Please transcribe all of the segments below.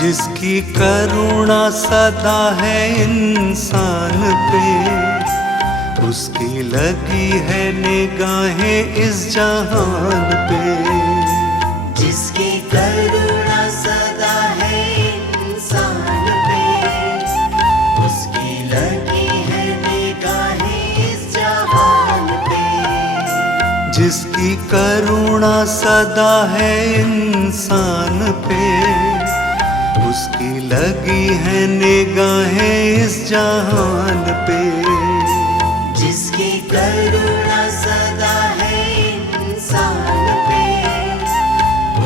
जिसकी करुणा सदा है इंसान पे, उसकी लगी है निगाहें इस जहान पे। जिसकी करुणा सदा है इंसान पे, उसकी लगी है निगाहें इस जहान पे। जिसकी करुणा सदा है इंसान पे, उसकी लगी है निगाहें इस जहान पे। जिसकी करुणा सदा है इंसान पे,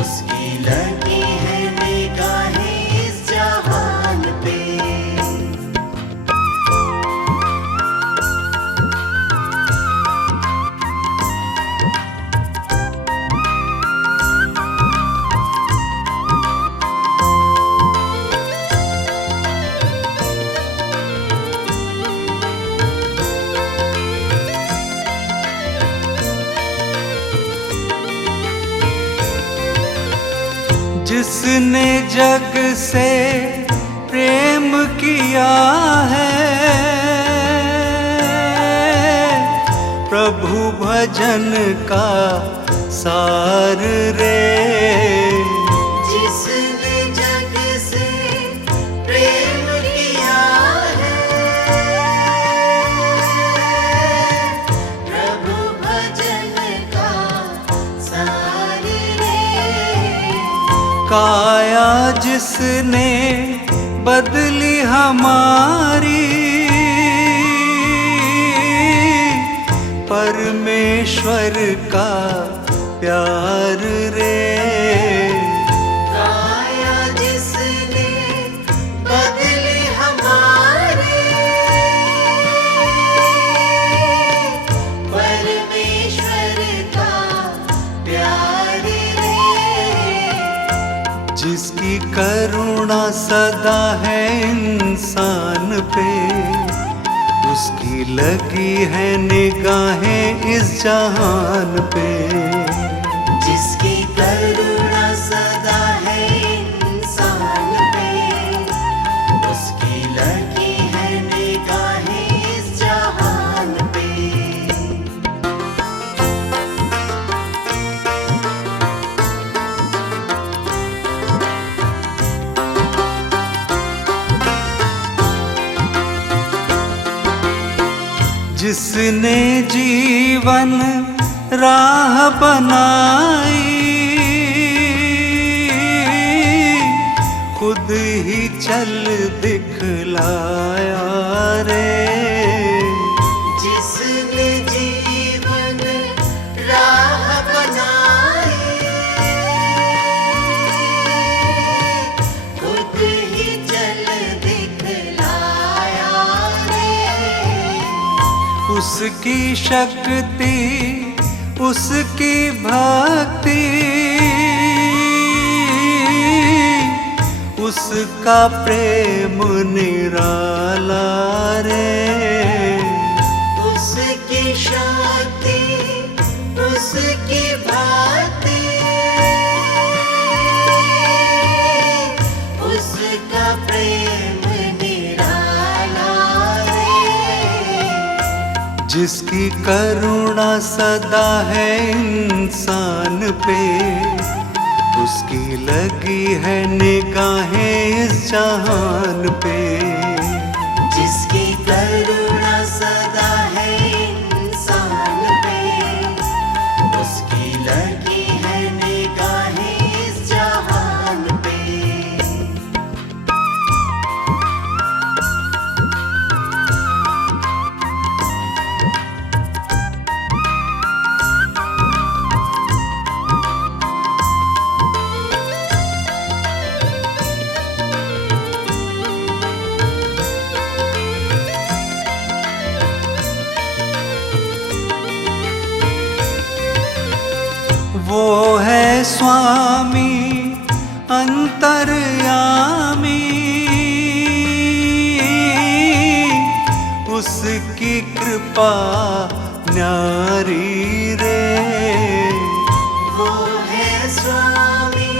उसकी लगी है निगाहें इस जहान पे। जिसने जग से प्रेम किया है, प्रभु भजन का सार रे। जिसने जग से प्रेम किया है, प्रभु भजन का सार रे। काया जिसने बदली हमारी, परमेश्वर का प्यार रे। काया जिसने बदली हमारी, परमेश्वर का प्यार रे। जिसकी करुणा सदा है इंसान पे, उसकी लगी है निगाहें इस जहान पे। जिसकी करुणा सदा है इंसान पे, उसकी लगी है निगाहें इस जहान पे। जिसने जीवन राह बनाई, खुद ही चल दिखलाया रे। जिसने जीवन राह बनाई, खुद ही चल दिखलाया रे। उसकी शक्ति, उसकी भक्ति, उसका प्रेम निराला रे। उसकी शक्ति, उसकी भक्ति, उसका प्रेम निराला रे। जिसकी करुणा सदा है इंसान पे, उसकी लगी है निगाहें इस जहान पे। जिसकी करुणा सदा है इंसान पे, उसकी लगी है निगाहें इस जहान पे। वो है स्वामी अंतर्यामी, उसकी कृपा न्यारी रे। वो है स्वामी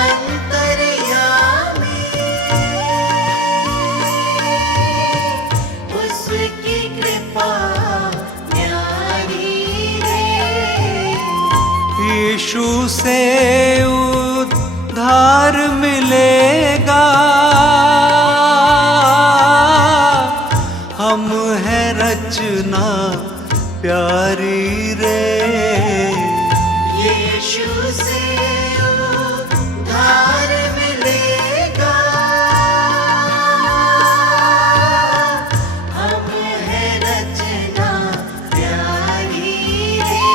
अंतर्यामी, कृपा न्यारी रे। यीशु से उद्धार मिलेगा, हम है रचना प्यारी रे। यीशु से उद्धार मिलेगा, हम है रचना प्यारी रे।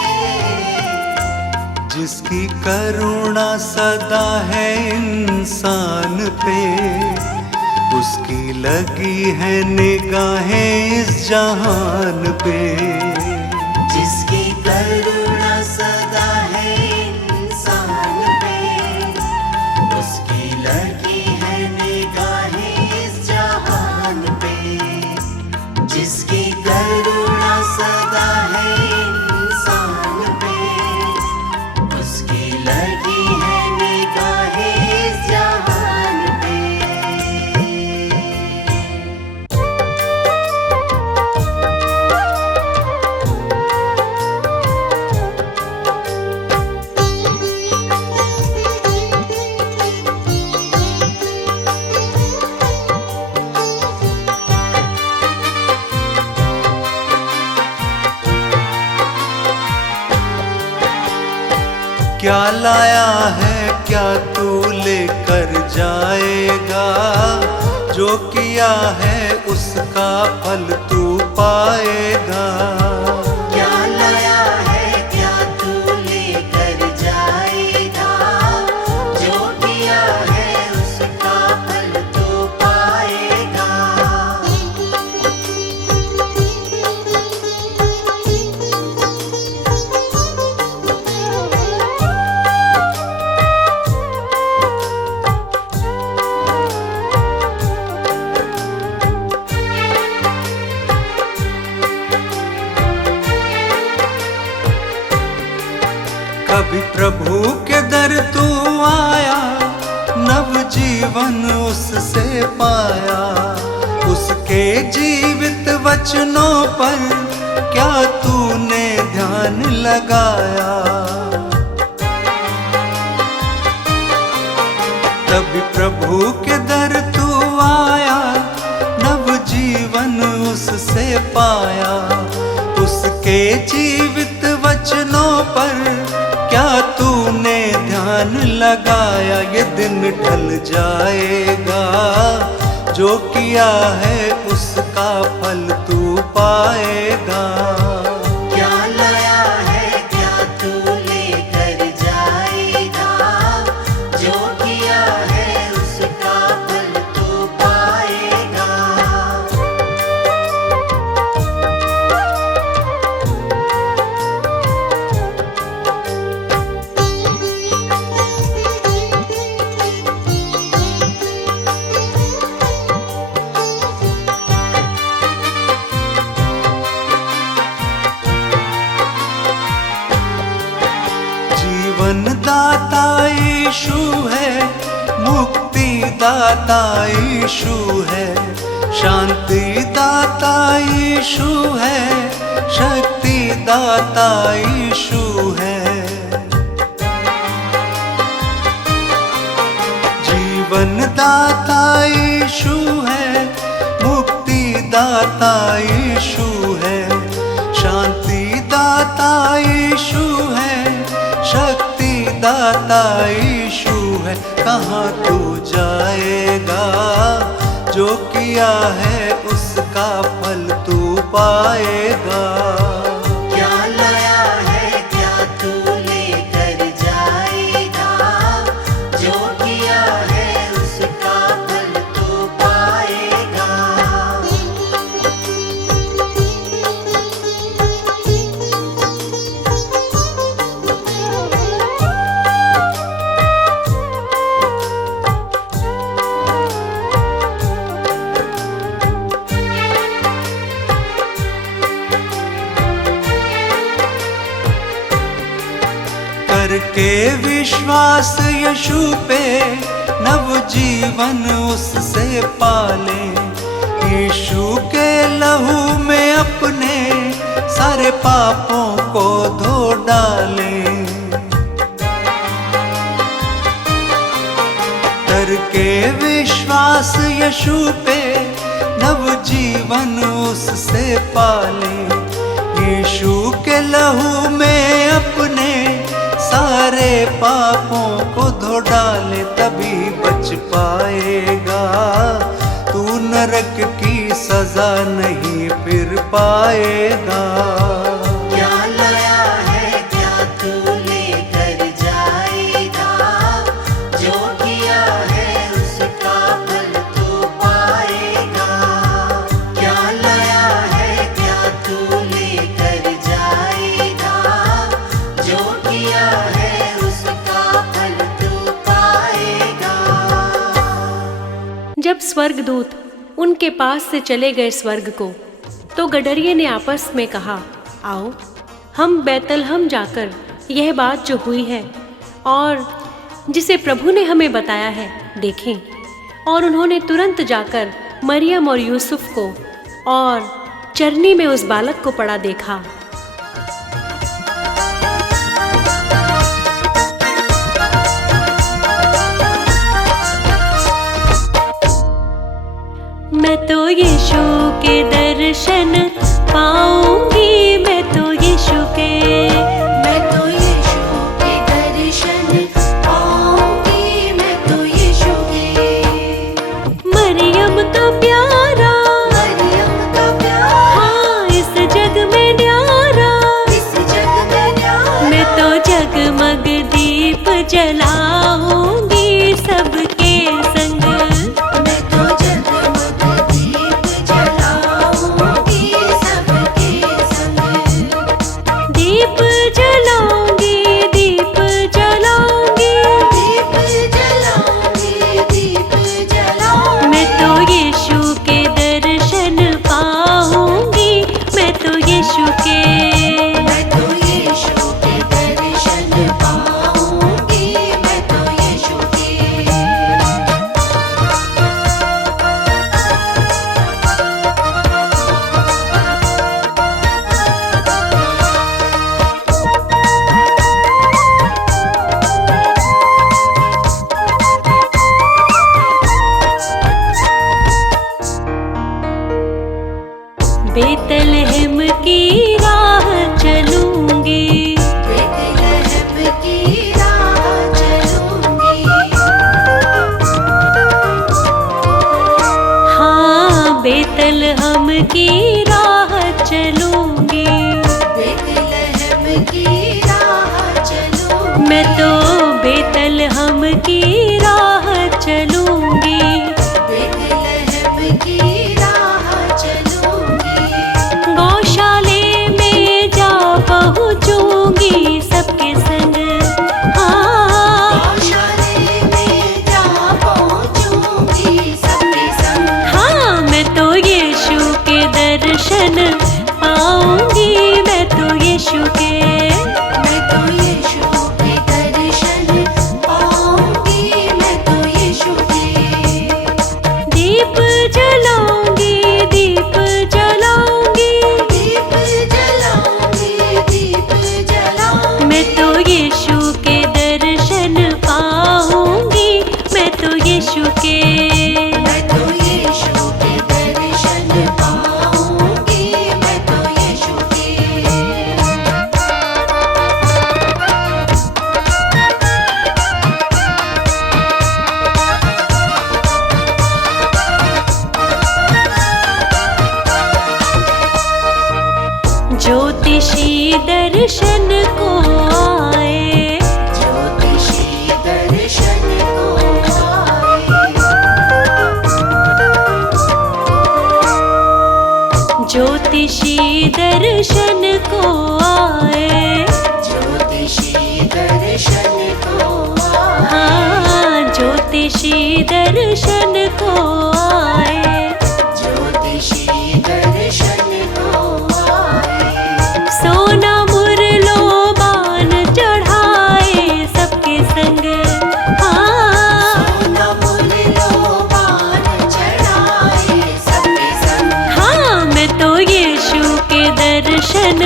जिसकी करुणा सदा है इंसान पे, उसकी लगी है निगाहें इस जहान पे। जिसकी करुणा सदा है इंसान पे, उसकी लगी है निगाहें इस जहान पे। जिसकी करुणा सदा है इंसान पे, उसकी लगी है निगाहें इस जहान पे। क्या लाया है क्या तू लेकर जाएगा, जो किया है उसका फल तू पाएगा। क्या लाया है क्या तू लेकर जाएगा, जो किया है उसका फल तू पाएगा। कभी प्रभु के दर तू आया, नव जीवन उससे पाया। उसके जीवित वचनों पर क्या तूने ध्यान लगाया। तभी प्रभु के दर तू आया, नव जीवन उससे पाया। उसके जीवित वचनों पर क्या तूने ध्यान लगाया। ये दिन ढल जाएगा, जो किया है उसका फल तू पाएगा। क्या लाया है क्या तू लेकर जाएगा, जो किया है उसका फल तू पाएगा। जीवन दाता यीशु है, मुक्ति दाता यीशु है, शांति दाता यीशु है, शक्ति दाता यीशु है। जीवन दाता यीशु है, मुक्ति दाता यीशु है, शांति दाता यीशु है, शक्ति दाता यीशु है। कहाँ तू जाएगा, जो किया है उसका फल तू पाएगा। क्या लाया है क्या तू लेकर जाएगा, जो किया है उसका फल तू पाएगा। करके विश्वास यीशु पे, नव जीवन उससे पाले। यीशु के लहू में अपने सारे पापों को धो डाले। करके विश्वास यीशु पे नवजीवन उससे पाले। यीशु के लहू में अपने सारे पापों को धो डाले, तभी बच पाएगा तू, नरक की सजा नहीं फिर पाएगा। क्या लाया है क्या तू लेकर जाएगा, जो किया है उसका फल तू पाएगा। क्या लाया है क्या तू लेकर जाएगा, जो किया है उसका फल तू पाएगा। जब स्वर्गदूत उनके पास से चले गए स्वर्ग को, तो गडरिये ने आपस में कहा, आओ हम बैतलहम जाकर यह बात जो हुई है और जिसे प्रभु ने हमें बताया है देखें। और उन्होंने तुरंत जाकर मरियम और यूसुफ को और चरनी में उस बालक को पड़ा देखा। मैं तो यीशु के दर्शन पाऊंगी, मैं तो यीशु के, मैं तो यीशु के दर्शन पाऊंगी, मैं तो यीशु के। मरियम तो प्यारा, मरियम का प्यार, हाँ इस जग में न्यारा, इस जग में न्यारा। मैं तो जगमग दीप जलाऊंगी सबके संग। मैं तो जगमग दीप जलाऊंगी सबके संग। दीप जलाऊंगी, दीप जलाऊंगी, दीप जलाऊंगी, दीप जलाऊंगी। मैं तो यीशु के दर्शन पाऊंगी, मैं तो यीशु के। मैं तो यीशु के दर्शन पाऊंगी, मैं तो यीशु के। बेतलहम की राह चलूंगी, बेतलहम की राह चलूंगी। हाँ बेतलहम की राह चलूंगी। बेतलहम की राह चलूंगी। मैं तो बेतलहम की राह चलूंगी। बेतलहम की राह चलूंगी। गौशाले में जा पहुंचूंगी सबके संग। हाँ गौशाले में जा पहुंचूंगी सबके संग। हाँ मैं तो यीशु के दर्शन पाऊंगी, मैं तो यीशु के। मैं तो यीशु के दर्शन पाऊंगी, मैं तो यीशु के। दीप जलाऊंगी, दीप जलाऊंगी, दीप जलाऊंगी, दीप जलाऊंगी। मैं तो यीशु के दर्शन पाऊंगी, मैं तो यीशु के। मैं तो यीशु के दर्शन पाऊंगी, मैं तो यीशु के। ज्योतिषी दर्शन को आए, ज्योतिषी दर्शन को आए। ज्योतिषी दर्शन को आए। ज्योतिषी दर्शन को आए। हाँ ज्योतिषी दर्शन को आए। ज्योतिषी दर्शन को आए। सोना मुरलो बान चढ़ाए सबके संग। हाँ सोना मुरलो बान चढ़ाए सबके संग। हाँ मैं तो यीशु के दर्शन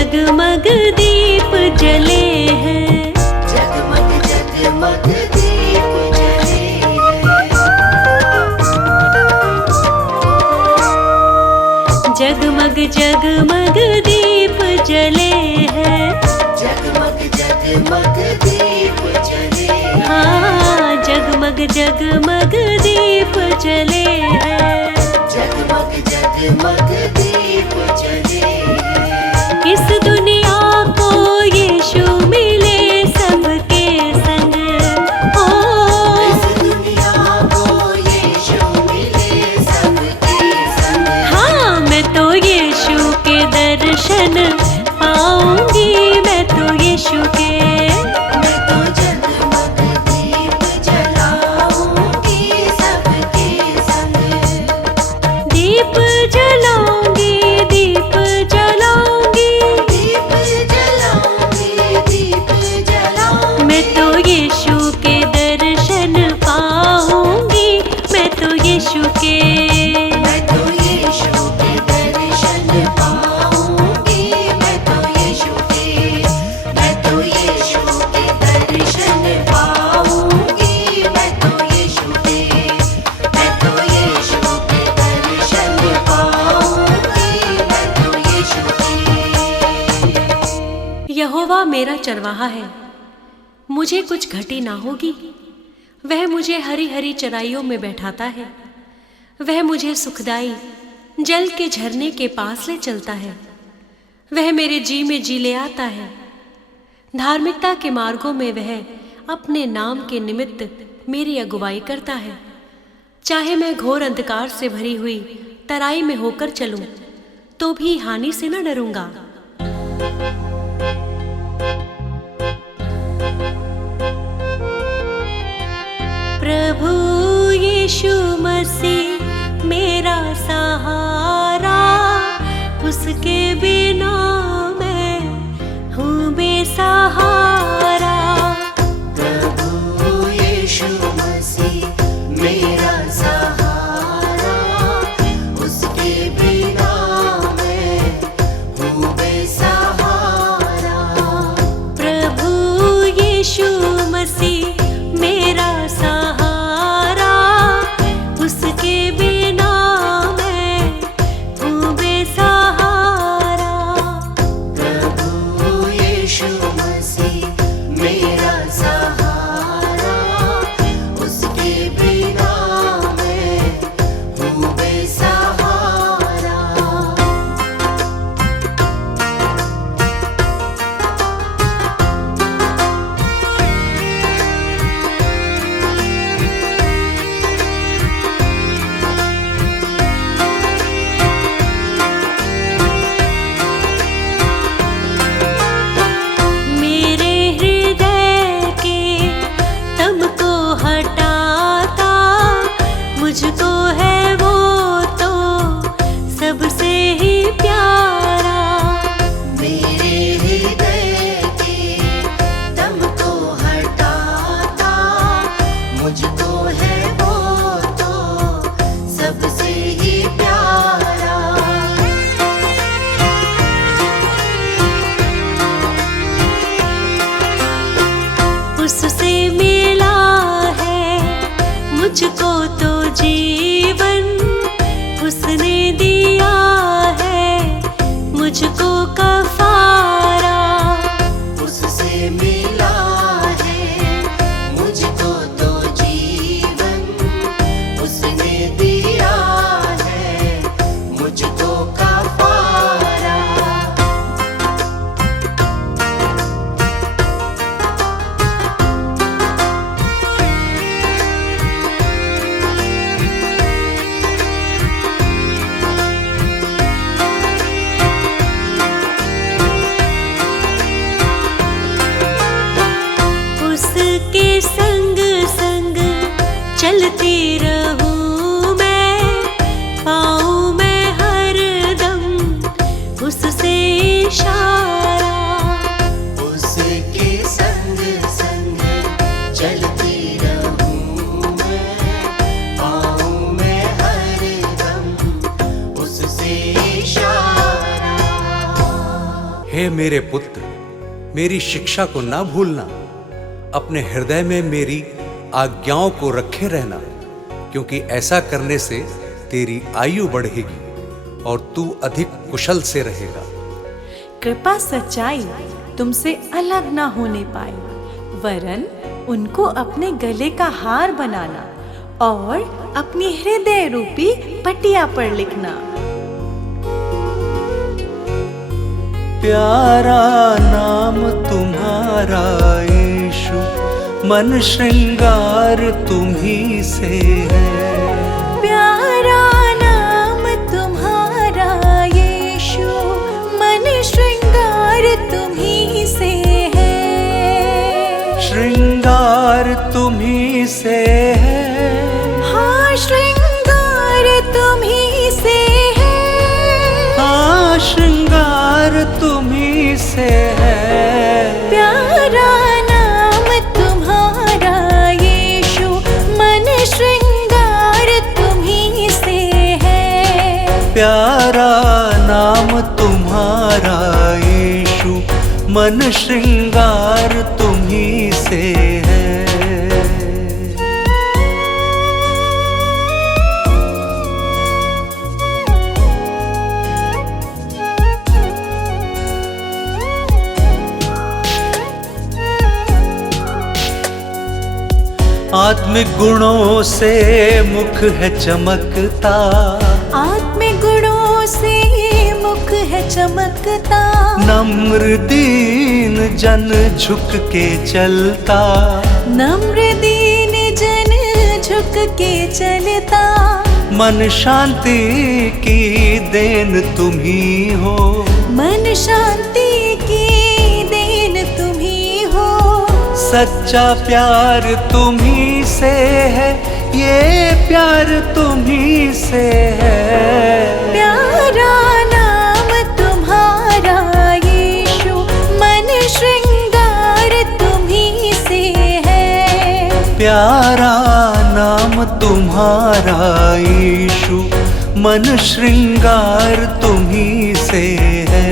जगमग दीप जले हैं, जगमग जगमग दीप जले जगमग जगमग दीप जले हैं, जगमग जगमग दीप जले हाँ जगमग जगमग दीप जले हैं। जगमग जगमग दीप जले इस दुनिया को यीशु मिले सबके संग, ओ इस दुनिया को यीशु मिले सबके संग। हाँ मैं तो यीशु के दर्शन पाऊंगी, मैं तो यीशु के मैं तो जगमग दीप जलाऊंगी सबके संग। दीप जलाऊंगी, दीप जलाऊंगी, दीप जलाऊंगी, दीप जलाऊंगी। मैं तो यीशु के दर्शन पाऊंगी, मैं तो यीशु के मैं तो यीशु के दर्शन पाऊंगी, मैं तो यीशु के, मैं तो यीशु के दर्शन पाऊंगी, मैं तो यीशु के, मैं तो यीशु के दर्शन पाऊंगी, मैं तो यीशु के। यहोवा मेरा चरवाहा है, मुझे कुछ घटी ना होगी। वह मुझे हरी हरी चराइयों में बैठाता है, वह मुझे सुखदाई जल के झरने के पास ले चलता है। वह मेरे जी में जी ले आता है, धार्मिकता के मार्गों में वह अपने नाम के निमित्त मेरी अगुवाई करता है। चाहे मैं घोर अंधकार से भरी हुई तराई में होकर चलूं, तो भी हानि से न डरूंगा। प्रभु यीशु मसीह मेरा सहारा, उसके बिना मैं हूँ बेसहारा। प्रभु यीशु मसीह मेरा सहारा, उसके बिना मैं हूँ बेसहारा। प्रभु यीशु मसीह मेरा सहारा, उसके बिना मैं हूँ बेसहारा। प्रभु यीशु मसीह मेरा सहारा, उसके बिना मैं हूँ बेसहारा। मेरे हृदय के तम को हटाता, मुझको है वो तो सबसे ही प्यारा। मेरे हृदय के दम को हटाता, मुझको है वो तो सबसे ही प्यारा। उससे मिला है मुझको तो जीवन, उसने दिया है मुझको कफारा। उससे मिला है मुझको तो जीवन, उसने दिया है मुझको कफारा। उसके संग संग चलती रहूं मैं, पाऊं मैं हर दम उससे इशारा। उसके संग संग चलती रहूं मैं, पाऊं मैं हर दम उससे इशारा। हे मेरे पुत्र, मेरी शिक्षा को ना भूलना, अपने हृदय में मेरी आज्ञाओं को रखे रहना, क्योंकि ऐसा करने से तेरी आयु बढ़ेगी और तू अधिक कुशल से रहेगा। कृपा सच्चाई तुमसे अलग ना होने पाए, वरन उनको अपने गले का हार बनाना और अपनी हृदय रूपी पटिया पर लिखना। प्यारा नाम तुम्हारा यीशु, मन श्रृंगार तुम्ही से है। प्यारा नाम तुम्हारा यीशु, मन श्रृंगार तुम्ही से है। श्रृंगार तुम्ही से है, हाँ श्रृंगार तुम्ही से है। हाँ श्रृंगार तुम्ही से है। प्यारा नाम तुम्हारा यीशु, मन श्रृंगार तुम्ही से है। प्यारा नाम तुम्हारा यीशु, मन श्रृंगार तुम्ही से है। आत्मिक गुणों से मुख है चमकता, आत्मिक गुणों से मुख है चमकता। नम्र दीन जन झुक के चलता, नम्र दीन जन झुक के चलता। मन शांति की देन तुम्ही हो, मन शांति की देन तुम्ही हो। सच्चा प्यार तुम्ही से है, ये प्यार तुम्ही से है। प्यारा नाम तुम्हारा यीशु, मन श्रृंगार तुम्ही से है। प्यारा नाम तुम्हारा यीशु, मन श्रृंगार तुम्ही से है।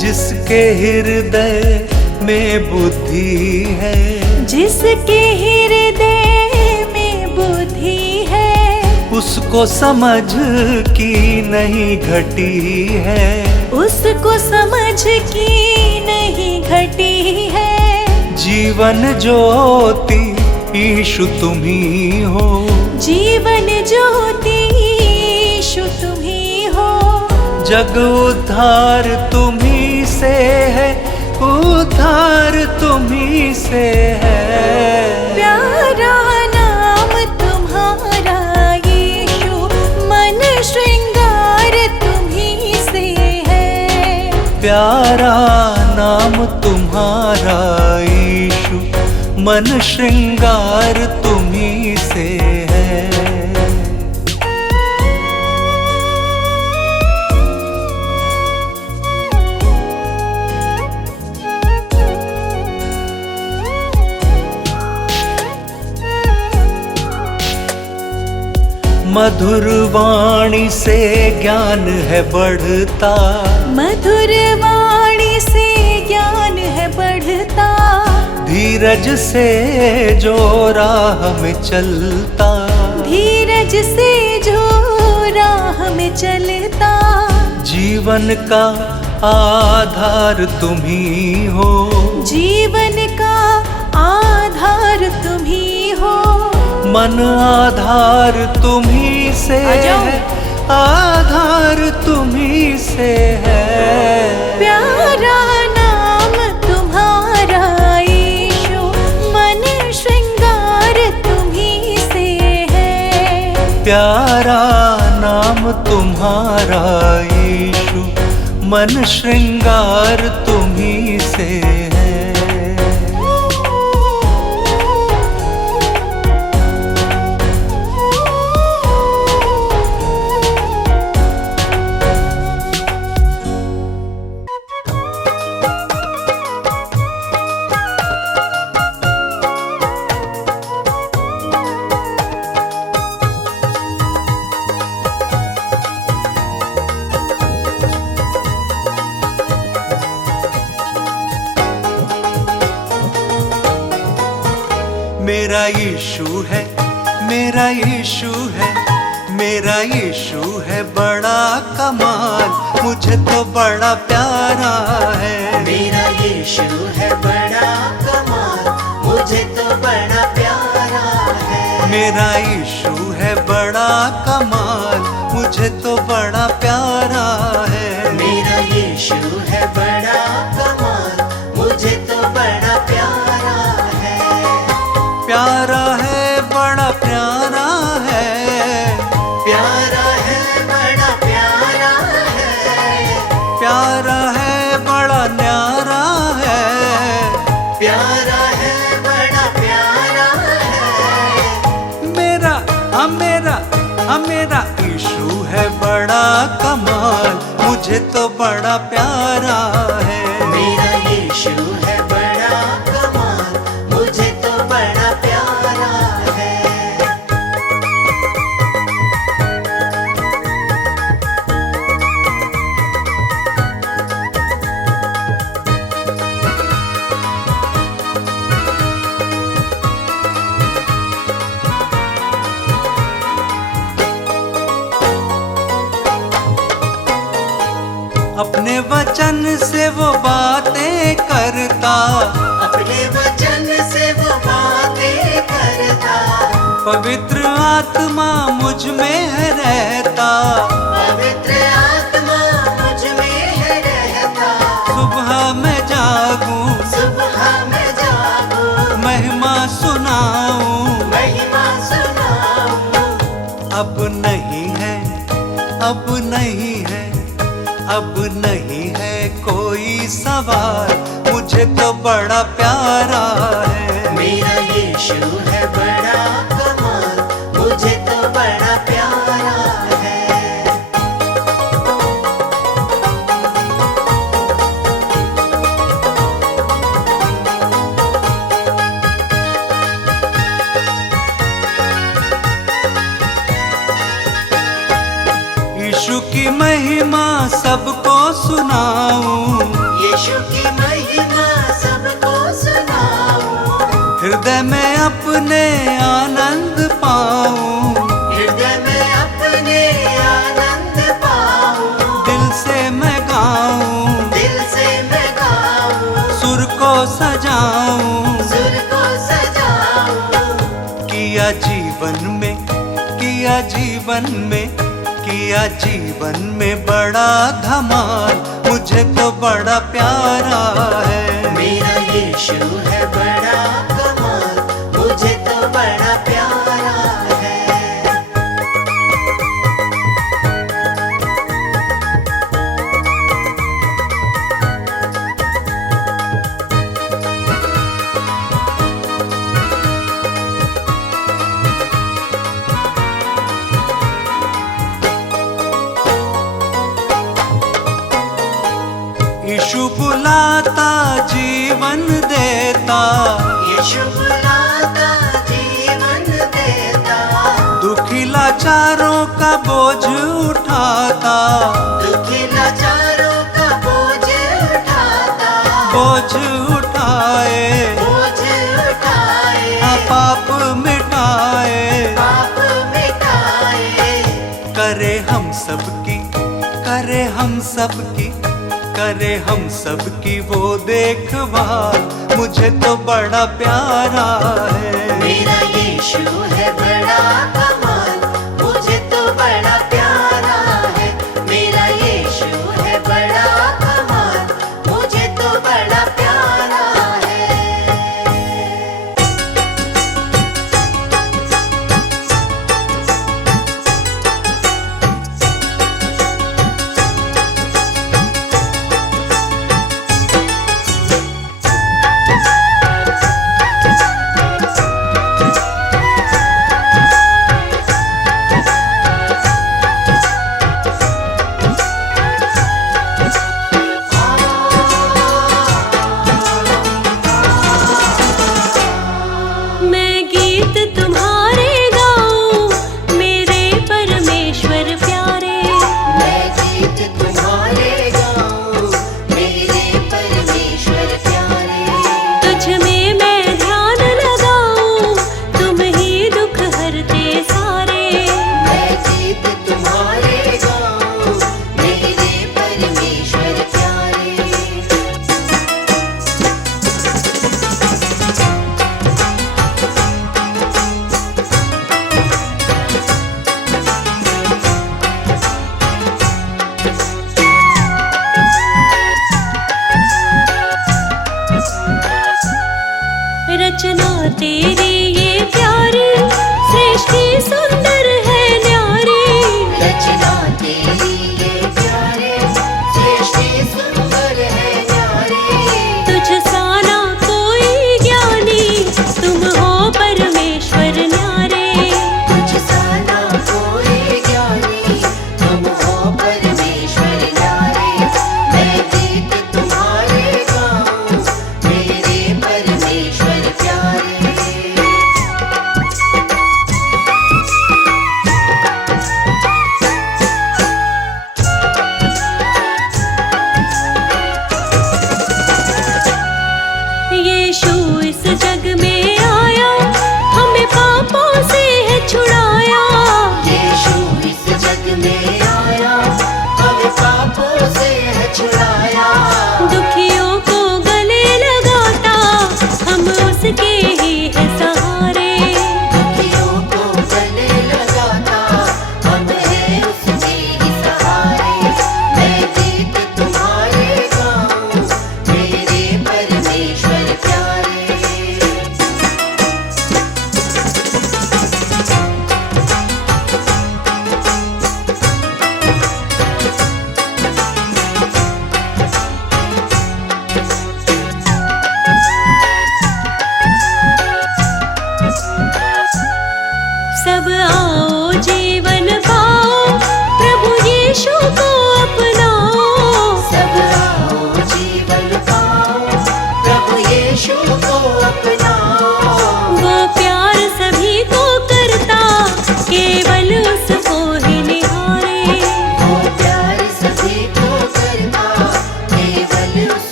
जिसके हृदय में बुद्धि है, जिसके हृदय में बुद्धि है। उसको समझ की नहीं घटी है, उसको समझ की नहीं घटी है। जीवन ज्योति यीशु तुम्ही हो, जीवन ज्योति यीशु तुम्ही हो। जग उद्धार तुम्ही से है, उद्धार तुम्ही से है। प्यारा नाम तुम्हारा यीशु, मन श्रृंगार तुम्ही से है। प्यारा नाम तुम्हारा यीशु, मन श्रृंगार तुम्ही से है। मधुर वाणी से ज्ञान है बढ़ता, मधुर वाणी से ज्ञान है बढ़ता। धीरज से जो राह में चलता, धीरज से जो राह में चलता। जीवन का आधार तुम्ही हो, जीवन का आधार तुम्ही हो। मन आधार तुम्ही से है, आधार तुम्ही से है। प्यारा नाम तुम्हारा यीशु, मन श्रृंगार तुम्ही से है। प्यारा नाम तुम्हारा यीशु, मन श्रृंगार तुम्ही से है। मेरा यीशु है, मेरा यीशु है, मेरा यीशु है बड़ा कमाल, मुझे तो बड़ा प्यारा है। मेरा यीशु है बड़ा कमाल, मुझे तो बड़ा प्यारा है। मेरा यीशु है बड़ा कमाल, मुझे तो बड़ा प्यारा है। मेरा यीशु है बड़ा कमाल, मुझे तो बड़ा प्यारा है। प्यारा है, बड़ा प्यारा है, प्यारा है, बड़ा प्यारा है। प्यारा है, बड़ा न्यारा है। प्यारा है, बड़ा प्यारा है। मेरा मेरा यीशु है बड़ा कमाल, मुझे तो बड़ा प्यारा है। मेरा यीशु है बड़ा कमाल, मुझे तो बड़ा प्यारा है। अपने वचन से वो बातें करता, अपने वचन से वो बातें करता। पवित्र आत्मा मुझ में है रहता। पवित्र आत्मा मुझ में है रहता। सुबह मैं जागूं, सुबह मैं जागूं, महिमा सुनाऊं। महिमा सुनाऊं। अब नहीं है, अब नहीं है, अब नहीं है कोई सवाल, मुझे तो बड़ा प्यारा है। मेरा यीशु है बड़ा कमाल, मुझे तो बड़ा प्यारा है। यीशु की महिमा सबको सुनाऊं, यीशु की महिमा सबको सुनाऊं। हृदय में अपने आनंद पाऊं। हृदय में अपने आनंद पाऊं। दिल से मैं गाऊं, दिल से मैं गाऊं। सुर को सजाऊं। सुर को सजाऊं। किया जीवन में, किया जीवन में, किया जीवन में बड़ा धमाल, मुझे तो बड़ा प्यारा है। मेरा यीशु है बड़ा कमाल, मुझे तो बड़ा प्यारा है। यीशु बुलाता जीवन देता, यीशु बुलाता जीवन देता। दुखी लाचारों का बोझ उठाता। दुखी लाचारों का बोझ उठाता। बोझ उठाए, बोझ उठाए। पाप मिटाए। पाप मिटाए। करे हम सबकी, करे हम सबकी, करे हम सबकी वो देखभाल, मुझे तो बड़ा प्यारा है। मेरा यीशु है बड़ा कमाल, मुझे तो बड़ा प्यारा है। मेरा यीशु है बड़ा कमाल, मुझे तो बड़ा प्यारा है।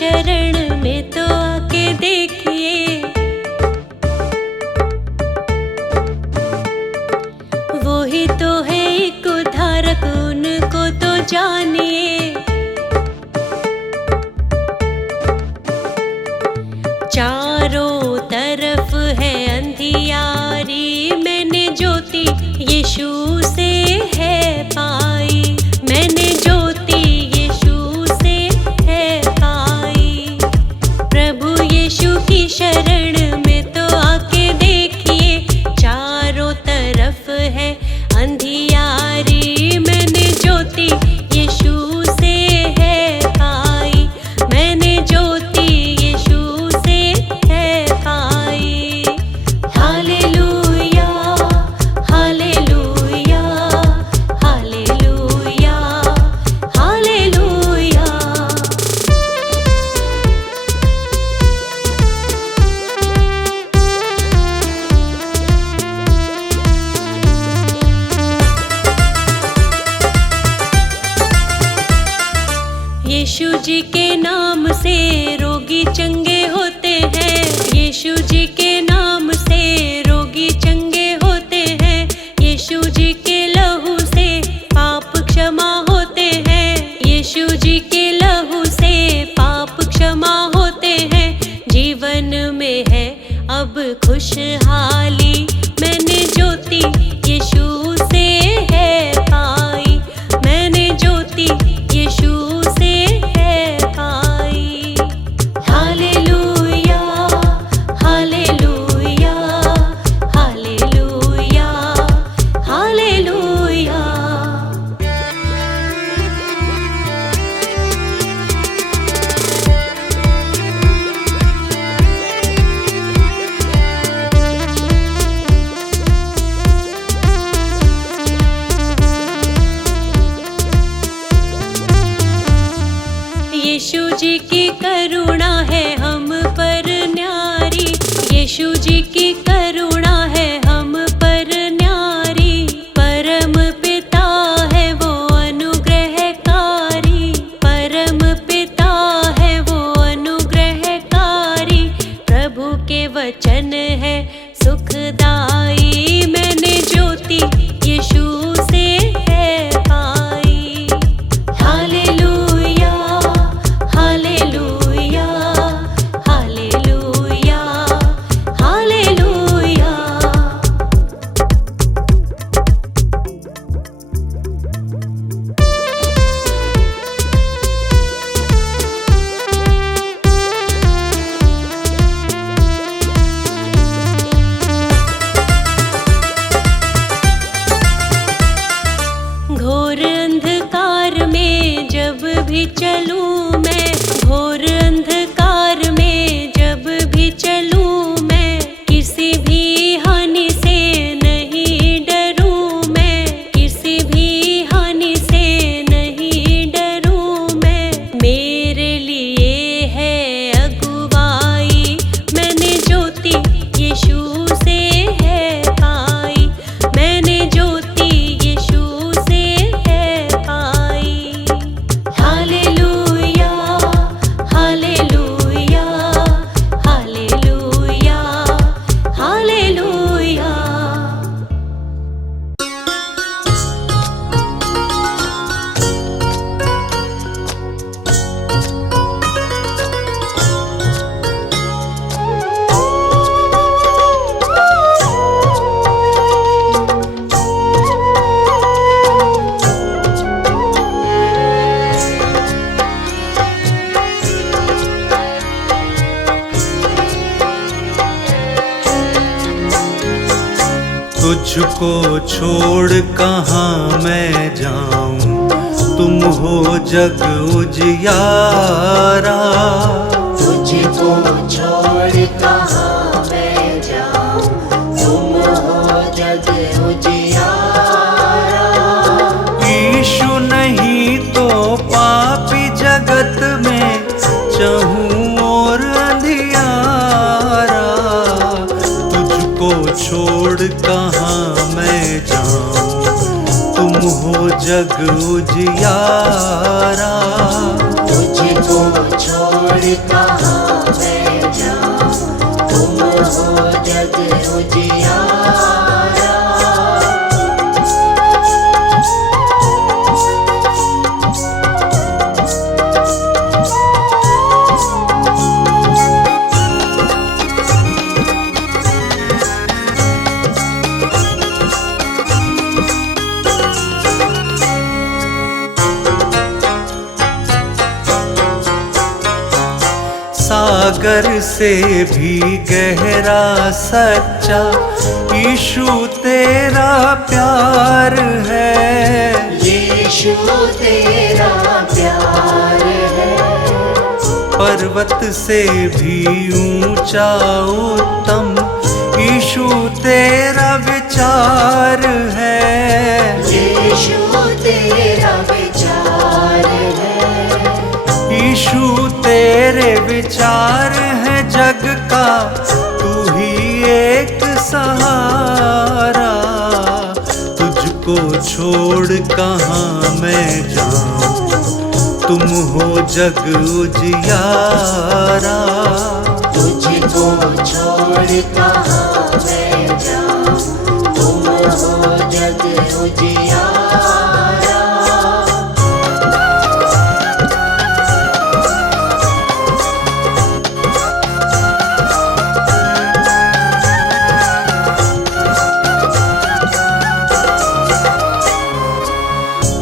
शरण में तो आके देखिए, वो ही तो है एक उद्धारक, उनको तो जानिए। चारों तरफ है अंधियारी, मैंने ज्योति यीशु से है पाई, मैंने ज्योति यीशु से है पाई। प्रभु यीशु की शरण में तो आके देखिए, चारों तरफ है अंधियारी, मैंने ज्योति यीशु से है पाई, मैंने ज्योति यीशु से है पाई। Hallelujah hallelujah hallelujah hallelujah. Yeshu ji के नाम से रोगी चंगे होते हैं, यीशु जी के नाम से रोगी चंगे होते हैं, यीशु जी के लहू से पाप क्षमा होते हैं, यीशु जी के लहू से पाप क्षमा होते हैं। जीवन में है अब खुशहाली, मैंने ज्योति यीशु से है पाई, मैंने ज्योति यीशु से है पाई। Hallelujah hallelujah hallelujah hallelujah. Yeshu ji की करुणा है हम पर न्यारी, यीशु जी की करुणा है हम पर न्यारी, परम पिता है वो अनुग्रहकारी, परम पिता है वो अनुग्रहकारी। प्रभु के वचन है सुखदाई, मैंने ज्योति यीशु से है पाई। Hallelujah hallelujah hallelujah hallelujah. घोर अंधकार में जब भी चलूं मैं, घोर अंधकार में जब भी चलूं मैं, किसी भी हानि से नहीं डरूं मैं, किसी भी हानि से नहीं डरूं मैं। मेरे लिए है अगुवाई, मैंने ज्योति यीशु से है पाई, मैंने ज्योति यीशु से है पाई। Hallelujah hallelujah hallelujah hallelujah. तुझको छोड़ कहाँ मैं जाऊं, तुम हो जग उजियारा। तुझको छोड़ कहाँ मैं जाऊं, तुम हो जग उजियारा। ईशु नहीं तो पापी जगत में चहूं और अंधियारा। तुझको छोड़ कहाँ मैं जाऊं, तुम हो जग उजियारा। तुझको छोड़ छोड़ कहाँ मैं जाऊं, तुम हो जग उजियारा। सागर से भी गहरा सच्चा यीशु तेरा प्यार है, यीशु तेरा प्यार है। पर्वत से भी ऊंचा उत्तम यीशु तेरा विचार है, यीशु तेरा विचार है। यीशु तेरे विचार है जग का, तू ही एक सहारा। तुझको छोड़ कहाँ मैं जाऊं, तुम हो जग उजियारा। तुझको छोड़ कहाँ मैं जाऊं, तुम हो जग उजियारा।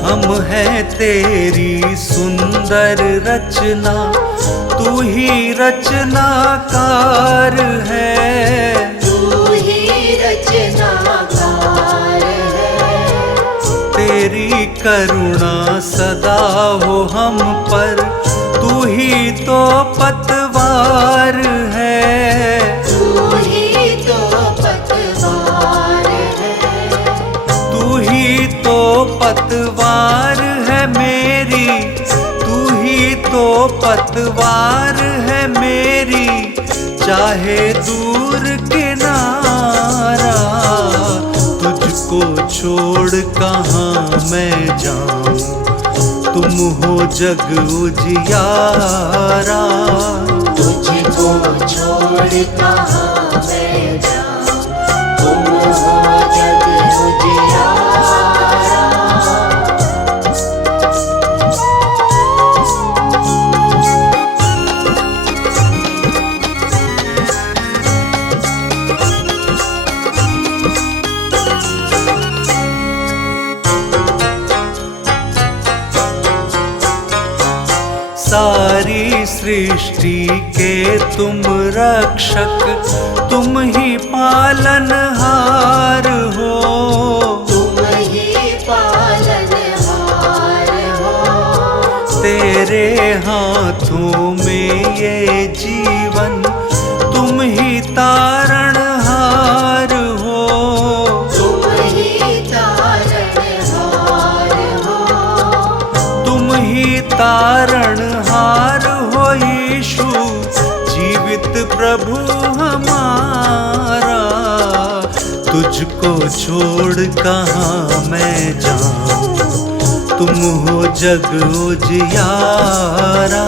हम हैं तेरी सुंदर रचना, तू ही रचनाकार है, तू ही रचनाकार है। तेरी करुणा सदा हो हम पर, तू ही तो पतवार है, तू ही तो पतवार है। तू ही तो पतवार है मेरी, तू ही तो पतवार है मेरी, चाहे दूर किनारा। तुझको छोड़ कहाँ मैं जाऊं, तुम हो जग उजियारा। तुझको छोड़ कहाँ मैं जाऊं, तुम हो जग उजियारा। सारी सृष्टि के तुम रक्षक, तुम ही पालनहार हो, तुम ही पालनहार हो। तेरे हाथों में ये जीवन, तुम ही तारणहार हो, तुम ही तारणहार हो। तुम ही तारणहार हो यीशु, जीवित प्रभु हमारा। तुझको छोड़ कहाँ मैं जाऊं, तुम हो जग उजियारा।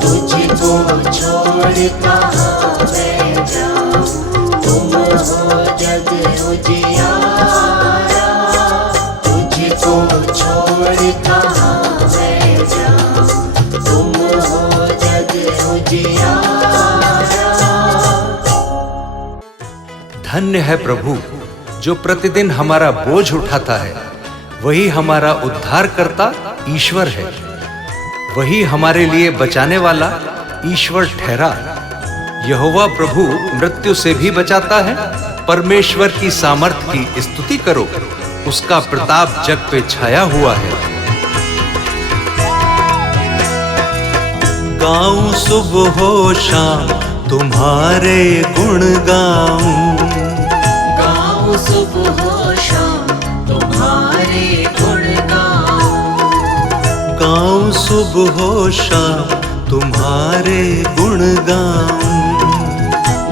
तुझको छोड़ कहाँ मैं जाऊं, तुम हो जग उजियारा। तुझको छोड़ कहाँ मैं जाऊं, तुम हो जग उजियारा। धन्य है प्रभु जो प्रतिदिन हमारा बोझ उठाता है, वही हमारा उद्धार करता ईश्वर है, वही हमारे लिए बचाने वाला ईश्वर ठहरा। यहोवा प्रभु मृत्यु से भी बचाता है, परमेश्वर की सामर्थ की स्तुति करो, उसका प्रताप जग पे छाया हुआ है। गाऊं सुबह हो शाम तुम्हारे गुण गाऊं, गाऊं सुबह हो शाम तुम्हारे गुण गाऊं। गाऊं सुबह हो शाम तुम्हारे गुण गाऊं,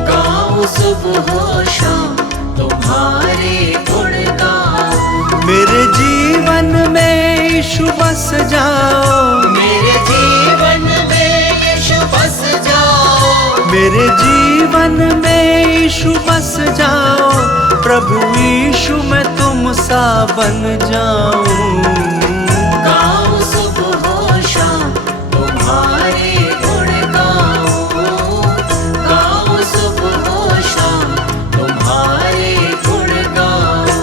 गाऊं सुबह हो शाम तुम्हारे गुण गाऊं। मेरे जीवन में यीशु बस जाओ, मेरे जीवन में यीशु मेरे जीवन में यीशु बस जाओ, प्रभु यीशु मैं तुम सा बन जाऊं। गाऊं सुबह हो शाम तुम्हारे गुण गाऊं, गाऊं सुबह हो शाम तुम्हारे गुण गाऊं।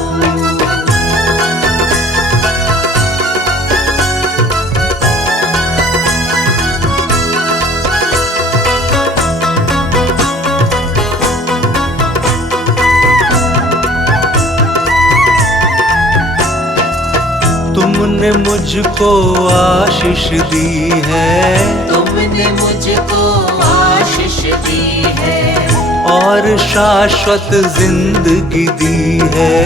तुमने मुझको आशीष दी है, तुमने मुझको आशीष दी है, और शाश्वत जिंदगी दी है,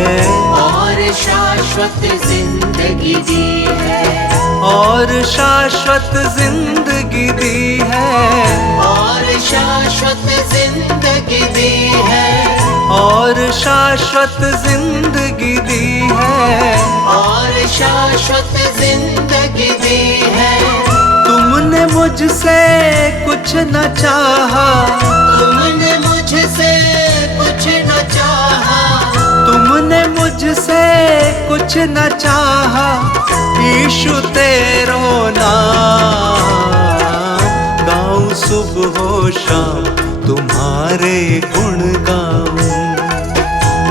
और शाश्वत जिंदगी दी है, और शाश्वत जिंदगी दी है, और शाश्वत जिंदगी दी है, और शाश्वत जिंदगी दी है, और शाश्वत जिंदगी दी है। तुमने मुझसे कुछ न चाहा, तुमने मुझसे कुछ न चाहा, तुमने मुझसे कुछ न चाहा, यीशु तेरो नाम गाऊं सुबह हो शाम तुम्हारे गुण गाऊं।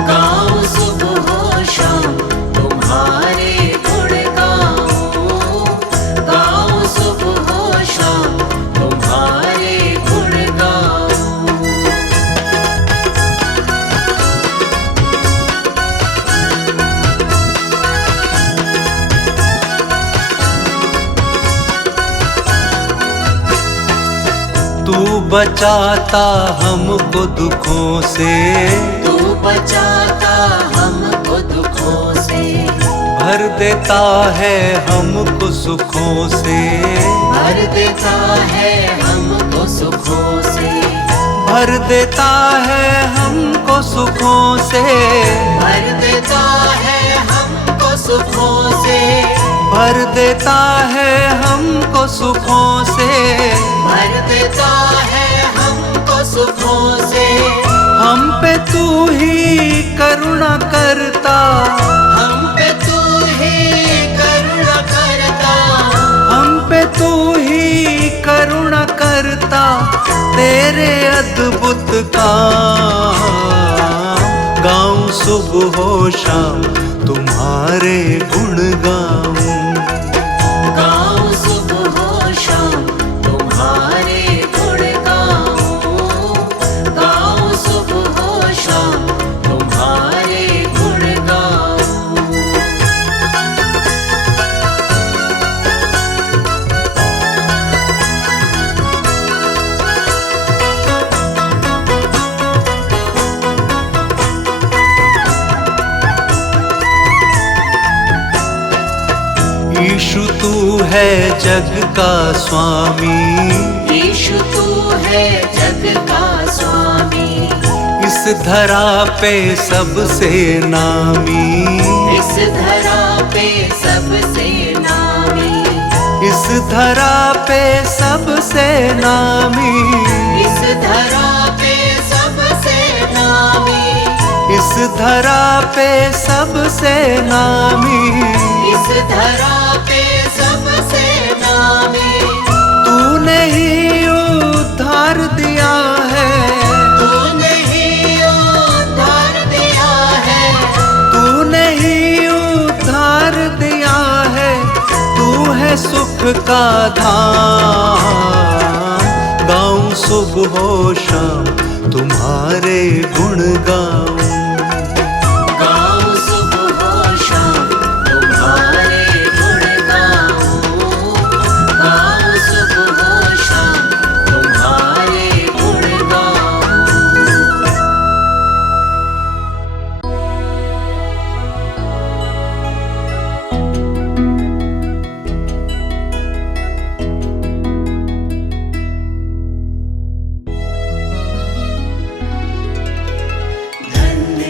गाऊं सुबह हो शाम तुम्हारे गुण गाऊं, गाऊं सुबह हो शाम तुम्हारे गुण गाऊं। तू बचाता हमको दुखों से, तू बचाता हमको दुखों से, भर देता है हमको सुखों से, भर देता है हमको सुखों से, भर देता है हमको सुखों से, भर देता है हमको सुखों से, भर देता है हमको सुखों से, भर देता है हमको सुखों से। हम पे तू ही करुणा करता, हम पे तू ही करुणा करता, हम पे तू ही करुणा करता, तेरे अद्भुत काम गाऊं सुबह हो शाम तुम्हारे गुण गाऊं। गाऊं सुबह हो शाम तुम्हारे गुण गाऊं, गाऊं सुबह हो शाम तुम्हारे गुण गाऊं। यीशु तू है जग का स्वामी, यीशु तू है जग का स्वामी, इस धरा पे सबसे नामी, इस धरा पे सबसे नामी, इस धरा पे सबसे नामी, इस धरा पे सबसे नामी, इस धरा पे सबसे नामी, इस धरा पे सबसे नामी। तूने ही उद्धार दिया है, तूने ही उद्धार दिया है, तूने ही उद्धार दिया है, तू है सुख का धाम गाऊं सुबह हो शाम तुम्हारे गुण गाऊं। गाऊं सुबह हो शाम तुम्हारे गुण गाऊं, गाऊं सुबह हो शाम तुम्हारे गुण गाऊं। धन्य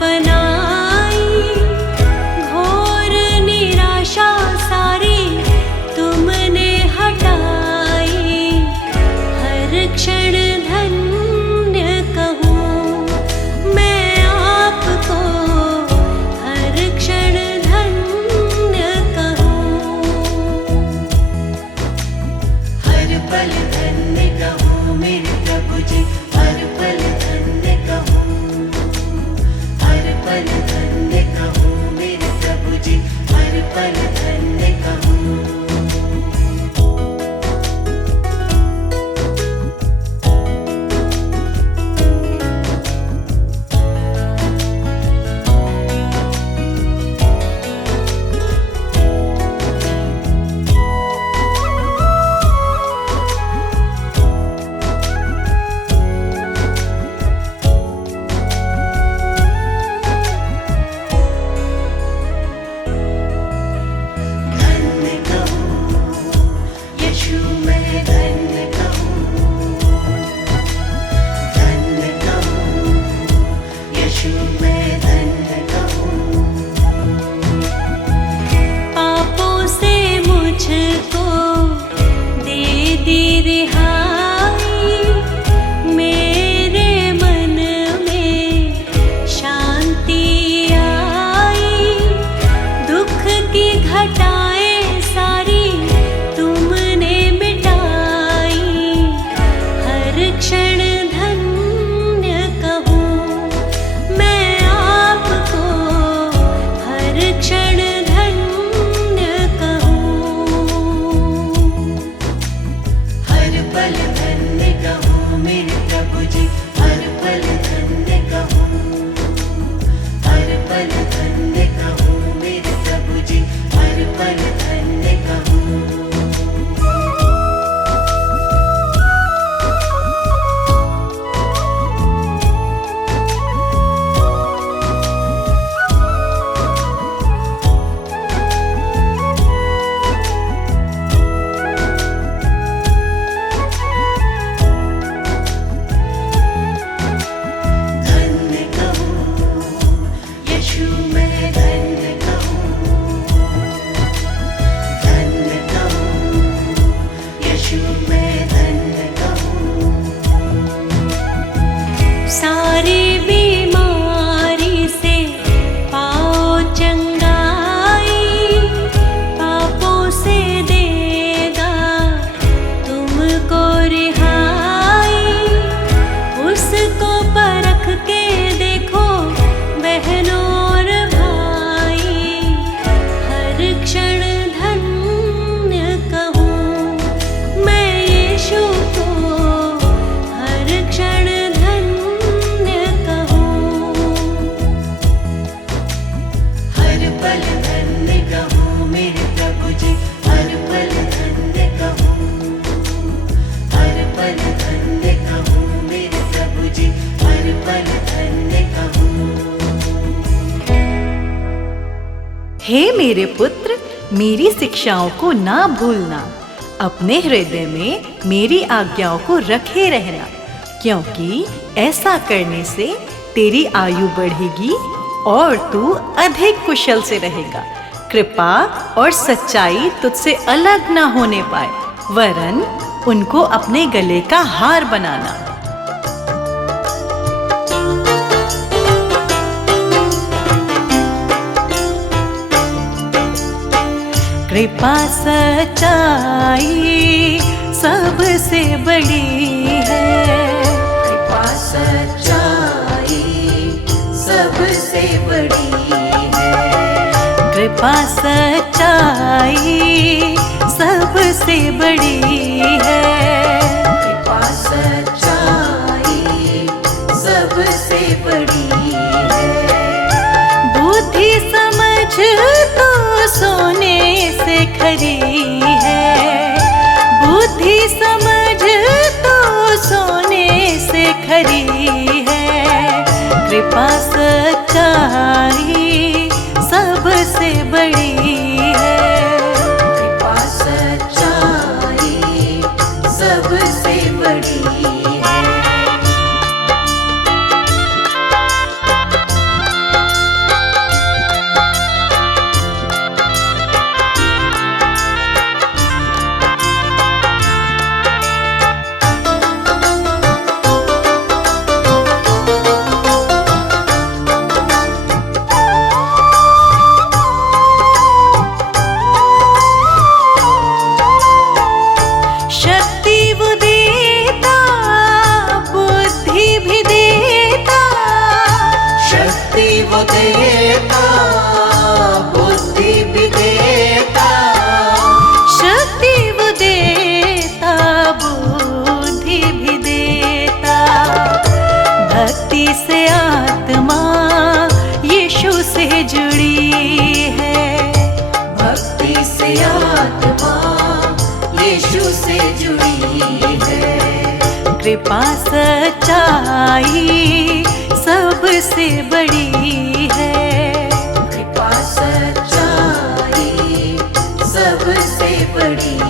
बनाई, घोर निराशा सारी तुमने हटाई। हर क्षण धन्य कहूँ मैं आपको, हर क्षण धन्य कहूँ। हर पल धन्य कहूँ मेरे प्रभु जी, हर पल धन्य कहूँ, हर पल धन्य कहूँ मेरे प्रभु जी, हर पल धन्य कहूँ। धन्य कहूँ यीशु मैं धन्य कहूँ, धन्य कहूँ यीशु मैं धन्य कहूँ। पापों से मुझको दे दी रिहाई, मेरे मन में शांति आई। दुख की घटाएं सारी तुमने मिटाई। हर क्षण धन्य कहूँ मैं आपको, हर क्षण धन्य कहूँ। हर पल धन्य कहूँ मेरे प्रभु जी, हर पल धन्य कहूँ, हर पल धन्य कहूँ मेरे प्रभु जी, हर पल धन्य कहूँ। धन्य कहूँ यीशु मैं धन्य कहूँ, धन्य कहूँ यीशु मैं धन्य कहूँ। सारी बीमारी से पाओ चंगाई, पापों से देगा तुमको रिहाई। उसको परख के देखो बहनों और भाई, हर क्षण धन्य कहूँ मैं यीशु को, हर क्षण धन्य कहूँ। हर पल धन्य कहूँ मेरे प्रभु जी, हर पल धन्य कहूँ, हर पल धन्य कहूँ मेरे प्रभु जी, हर पल धन्य कहूँ। हे मेरे पुत्र, मेरी शिक्षाओं को ना भूलना, अपने हृदय में मेरी आज्ञाओं को रखे रहना, क्योंकि ऐसा करने से तेरी आयु बढ़ेगी और तू अधिक कुशल से रहेगा। कृपा और सच्चाई तुझसे अलग ना होने पाए, वरन उनको अपने गले का हार बनाना। कृपा सच्चाई सबसे बड़ी है, कृपा सच्चाई सबसे बड़ी है, कृपा सच्चाई सबसे बड़ी है, कृपा सच्चाई सबसे बड़ी है। बुद्धि समझ तो सोने से खरी है, बुद्धि समझ तो सोने से खरी है। कृपा सच्चाई सबसे बड़ी है, कृपा सच्चाई सबसे बड़ी है। आत्मा यीशु से जुड़ी है। भक्ति से आत्मा यीशु से जुड़ी है। कृपा सच्चाई सबसे बड़ी है। कृपा सच्चाई सबसे बड़ी है।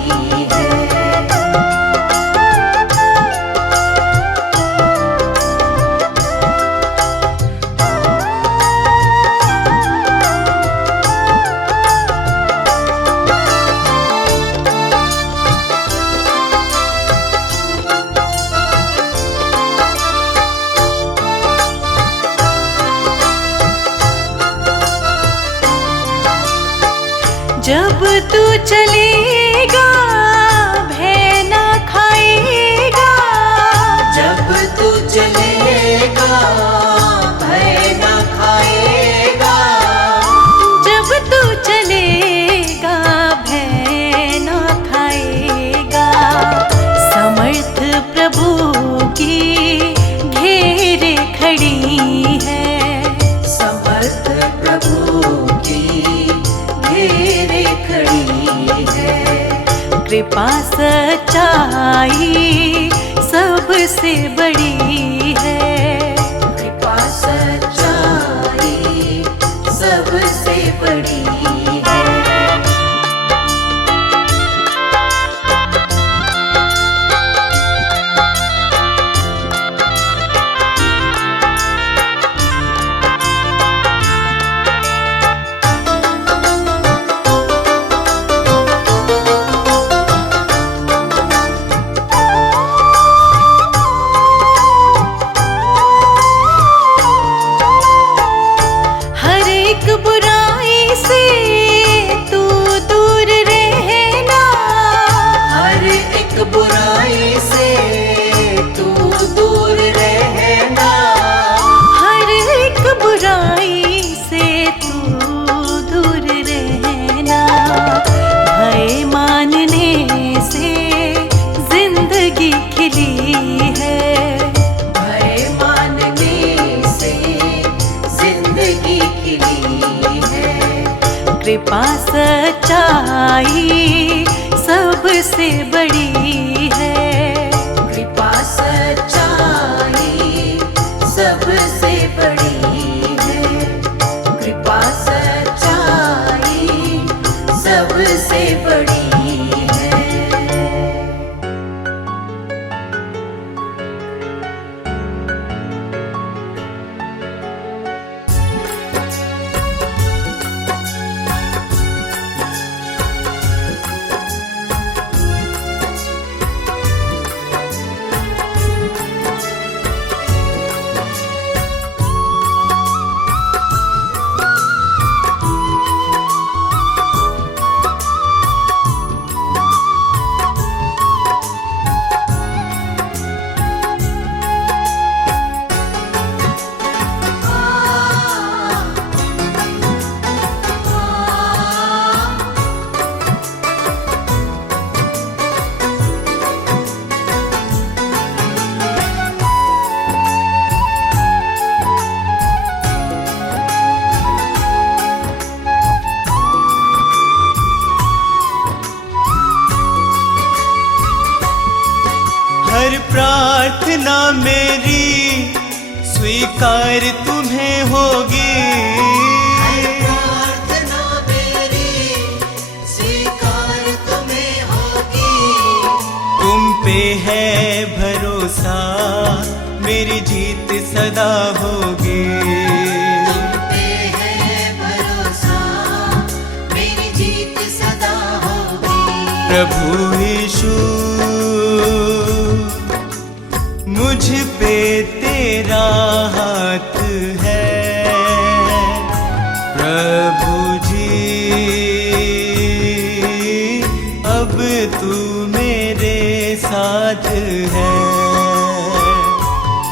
जब तू चलेगा भय ना खाएगा। जब तू चलेगा भय न खाएगा। जब तू चलेगा भय ना खाएगा। समर्थ प्रभु की घेरे खड़ी है। समर्थ प्रभु की घेरे खड़ी है। कृपा सच्चाई सबसे बड़ी है। कृपा सच्चाई सबसे बड़ी है। हर एक बुराई से तू दूर रहना। हर एक बुराई से तू दूर रहना। हर एक बुराई से तू दूर रहना। भय मानने से जिंदगी खिली है। भय मानने से जिंदगी खिली है। कृपा सच्चाई सबसे बड़ी है। कृपा सच्चाई सबसे बड़ी है। कृपा सच्चाई सबसे बड़ी है। हर प्रार्थना मेरी स्वीकार तुम्हें होगी। प्रार्थना मेरी स्वीकार तुम्हें होगी। तुम पे है भरोसा मेरी जीत सदा होगी। पे है भरोसा मेरी जीत सदा होगी। प्रभु यीशु मुझ पे तेरा हाथ है। प्रभु जी अब तू मेरे साथ है।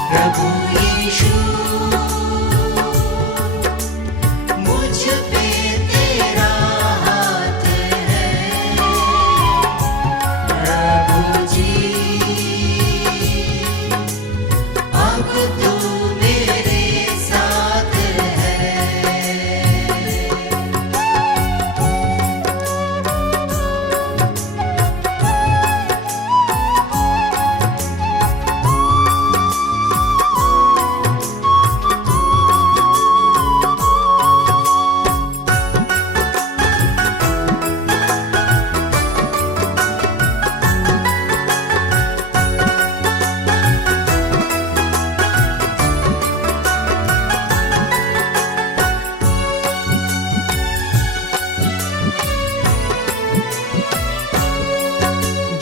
प्रभु यीशु मुझ पे तेरा हाथ है। प्रभु जी अब तू मेरे साथ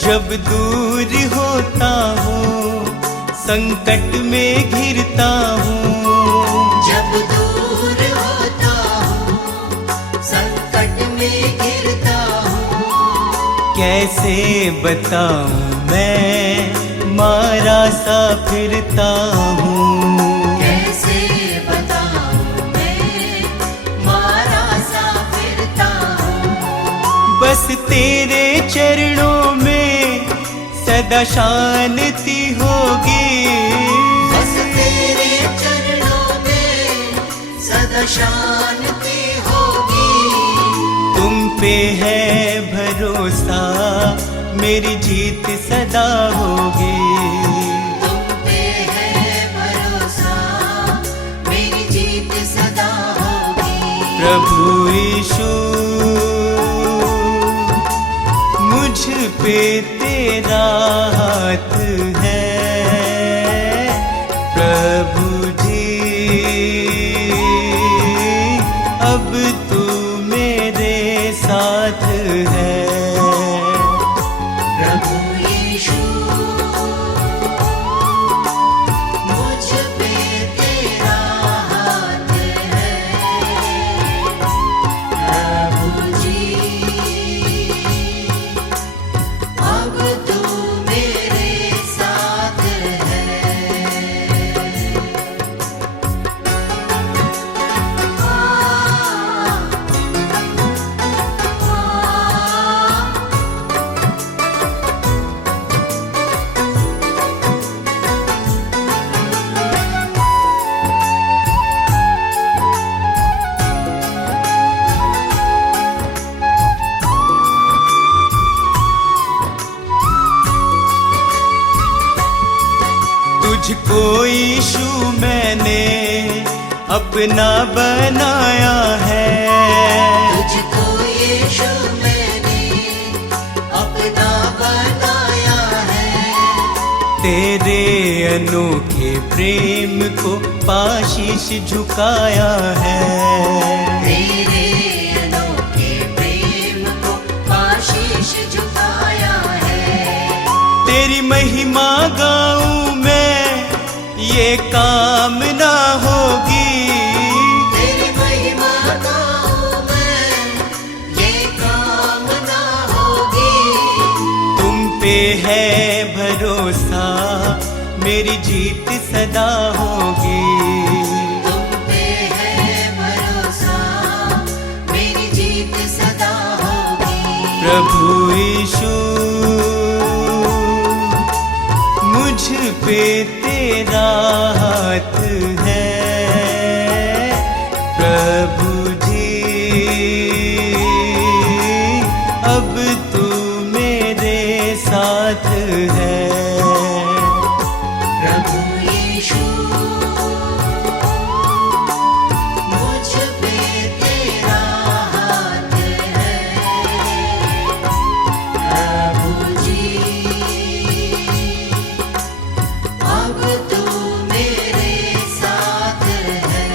जब दूर होता हूँ संकट में घिरता हूँ, जब दूर होता हूँ संकट में घिरता हूँ। कैसे बताऊँ मैं मारा सा फिरता हूँ, कैसे बताऊँ मैं मारा सा फिरता हूँ। बस तेरे चरणों में सदा शांति होगी, बस तेरे चरणों में सदा शांति होगी। तुम पे है भरोसा मेरी जीत सदा होगी, तुम पे है भरोसा मेरी जीत सदा होगी। प्रभु यीशु मुझ पे तेरा हाथ है, प्रभु जी अब तू मेरे साथ है। प्रभु यीशु मुझ पे तेरा हाथ है, प्रभु जी अब तू मेरे साथ है। तुझको यीशु मैंने अपना बनाया है, तुझको यीशु मैंने अपना बनाया है। तेरे अनोखे प्रेम को पाशीश झुकाया है, तेरे अनोखे प्रेम को आशीष झुकाया है। तेरी महिमा गाऊं मैं ये कामना होगी, तेरी महिमा गाऊं मैं ये कामना होगी। तुम पे है भरोसा मेरी जीत सदा होगी, तुम पे है भरोसा मेरी जीत सदा होगी। प्रभु यीशु मुझ पे तेरा हाथ है, प्रभु जी अब तू मेरे साथ है। प्रभु यीशु मुझ पे तेरा हाथ है, प्रभु जी अब तू मेरे साथ है।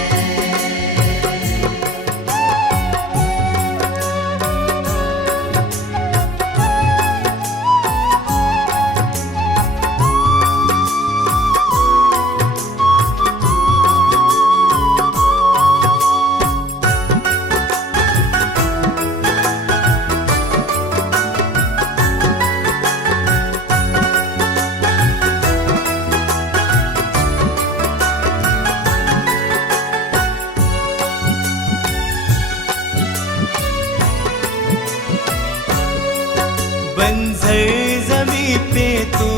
बंजर जमी पे तू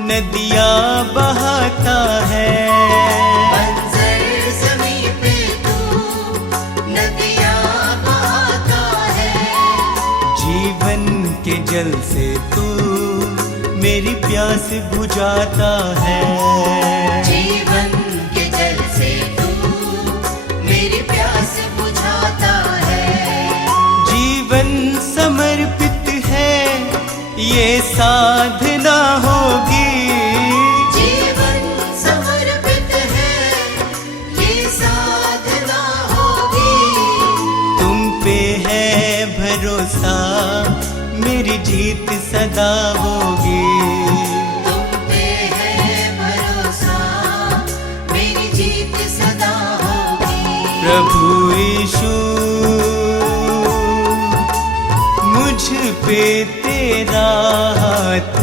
नदियाँ बहाता है, बंजर ज़मीं पे तू नदियाँ बहाता है। जीवन के जल से तू मेरी प्यास बुझाता है, जीवन के जल से तू मेरी प्यास बुझाता है। जीवन समर्पित है ये साधना होगी, जीवन समर्पित है ये साधना होगी। तुम पे है भरोसा मेरी जीत सदा सदा होगी। तुम पे है भरोसा, मेरी जीत सदा होगी। प्रभु यीशु मुझ पे तेरा हाथ